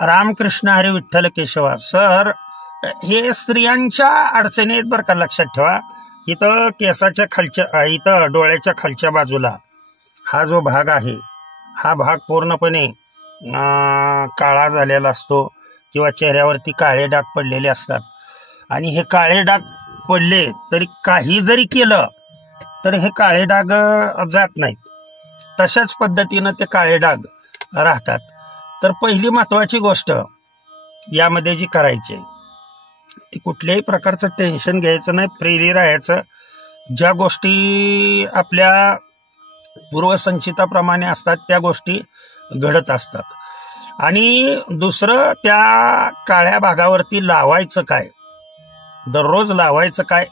रामकृष्ण हरी विठ्ठल केशवा सर, हे स्त्रियांच्या अडचणी आहेत बरं का, लक्षात ठेवा. इथं केसाच्या खालच्या, इथं डोळ्याच्या खालच्या बाजूला हा जो भाग आहे, हा भाग पूर्णपणे काळा झालेला असतो किंवा चेहऱ्यावरती काळे डाग पडलेले असतात. आणि हे काळे डाग पडले तरी काही जरी केलं तर हे काळे डाग जात नाहीत, तशाच पद्धतीनं ते काळे डाग राहतात. तर पहिली महत्वाची गोष्ट यामध्ये जी करायची, ती कुठल्याही प्रकारचं टेन्शन घ्यायचं नाही, फ्रीली राहायचं. ज्या गोष्टी आपल्या पूर्वसंचिताप्रमाणे असतात त्या गोष्टी घडत असतात. आणि दुसरं, त्या काळ्या भागावरती लावायचं काय, दररोज लावायचं काय,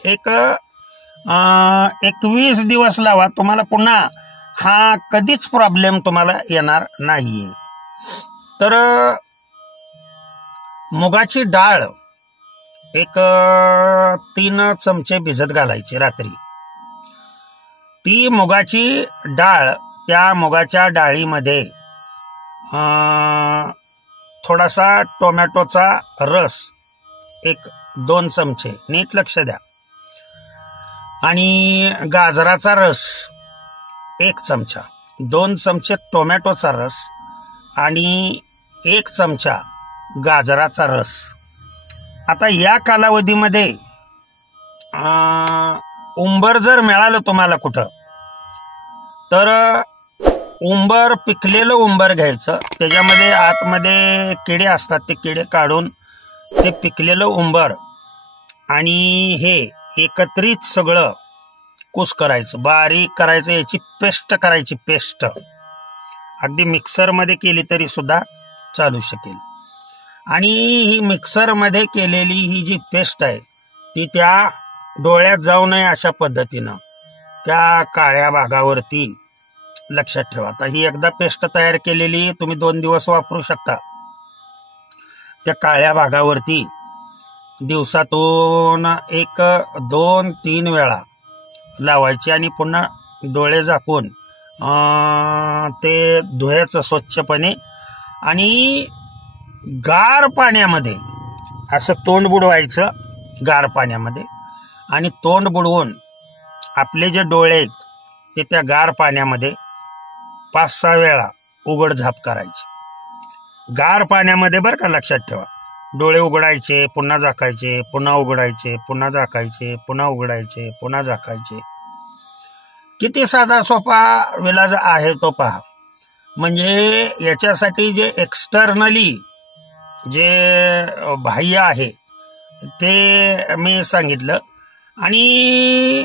21 दिवस लावा. तुम्हाला पुन्हा हा कधीच प्रॉब्लेम तुम्हाला येणार नाहीये. तर मुगाची डाळ 3 चमचे भिजत घालायची रात्री. ती मुगाची डाळ, त्या मुगाच्या डाळीमध्ये थोडासा टोमॅटोचा रस 1-2 चमचे, नीट लक्ष द्या, आणि गाजराचा रस 1 चमचा, 2 चमचे टोमॅटोचा रस आणि 1 चमचा गाजराचा रस. आता या कालावधीमध्ये उंबर जर मिळालं तुम्हाला कुठं, तर उंबर, पिकलेलं उंबर घ्यायचं. त्याच्यामध्ये आतमध्ये किडे असतात, ते किडे काढून ते पिकलेलं उंबर आणि हे एकत्रित सगळं कुस करायचं, बारीक करायचं, याची पेस्ट करायची. पेस्ट अगदी मिक्सरमध्ये केली तरी सुद्धा चालू शकेल. आणि ही मिक्सरमध्ये केलेली ही जी पेस्ट आहे ती त्या डोळ्यात जाऊ नये अशा पद्धतीनं त्या काळ्या भागावरती, लक्षात ठेवा. आता ही एकदा पेस्ट तयार केलेली तुम्ही 2 दिवस वापरू शकता. त्या काळ्या भागावरती दिवसातून 1-2-3 वेळा लावायची आणि पुन्हा डोळे झाकून ते धुवायचं स्वच्छपणे. आणि गार पाण्यामध्ये असं तोंड बुडवायचं, गार पाण्यामध्ये, आणि तोंड बुडवून आपले जे डोळे आहेत ते त्या गार पाण्यामध्ये 5-6 वेळा उघड झाप करायची. गार पाण्यामध्ये बरं का, लक्षात ठेवा. डोळे उघडायचे, पुन्हा झाकायचे, पुन्हा उघडायचे, पुन्हा झाकायचे, पुन्हा उघडायचे, पुन्हा झाकायचे. किती साधा सोपा विलाज आहे तो पहा. म्हणजे याच्यासाठी जे एक्सटर्नली जे बाह्य आहे ते मी सांगितलं. आणि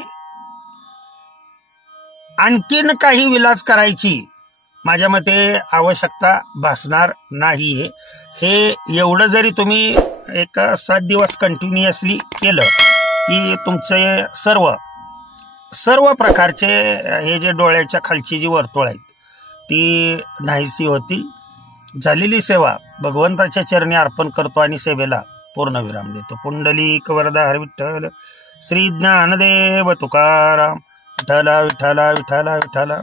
आणखीन काही विलाज करायची माझ्या मते आवश्यकता भासणार नाहीये. हे एवढं जरी तुम्ही 7 दिवस कंटिन्युअसली केलं की तुमचे सर्व प्रकारचे हे जे डोळ्याच्या खालची जी वर्तुळ आहेत ती नाहीशी होतील. झालेली सेवा भगवंताच्या चरणी अर्पण करतो आणि सेवेला पूर्णविराम देतो. पुंडलिक वरदा हरी विठ्ठल श्री ज्ञानदेव तुकाराम. विठ्ठला विठ्ठला विठ्ठला विठ्ठला.